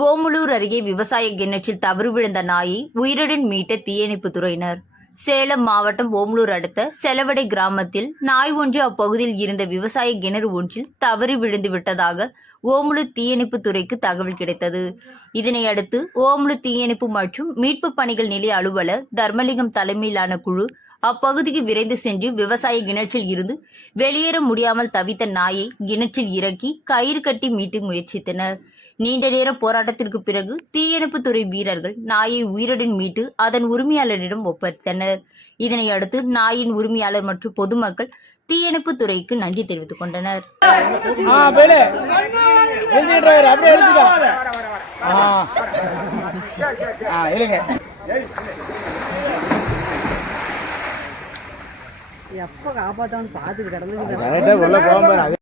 ஓமலூர் அருகே விவசாய கிணற்றில் தவறு விழுந்த நாயை உயிருடன் மீட்ட தீயணைப்புத் துறையினர். சேலம் மாவட்டம் ஓமலூர் அடுத்த செலவடை கிராமத்தில் நாய் ஒன்று அப்பகுதியில் இருந்த விவசாய கிணறு ஒன்றில் தவறி விழுந்து விட்டதாக ஓமலூர் தீயணைப்புத் துறைக்கு தகவல் கிடைத்தது. இதனையடுத்து ஓமலூர் தீயணைப்பு மற்றும் மீட்பு பணிகள் நிலைய அலுவலர் தர்மலிங்கம் தலைமையிலான குழு அப்பகுதிக்கு விரைந்து சென்று விவசாய கிணற்றில் இருந்து வெளியேற முடியாமல் தவித்த நாயை கிணற்றில் இறக்கி கயிறு கட்டி மீட்டு முயற்சித்தனர். நீண்ட நேர போராட்டத்திற்கு பிறகு தீயணைப்புத்துறை வீரர்கள் நாயை உயிருடன் மீட்டு அதன் உரிமையாளரிடம் ஒப்படைத்தனர். இதனை அடுத்து நாயின் உரிமையாளர் மற்றும் பொதுமக்கள் தீயணைப்பு துறைக்கு நன்றி தெரிவித்துக் கொண்டனர். ஆ இல்லைங்க எப்போ காப்பாற்றான்னு பார்த்துட்டு கிடந்து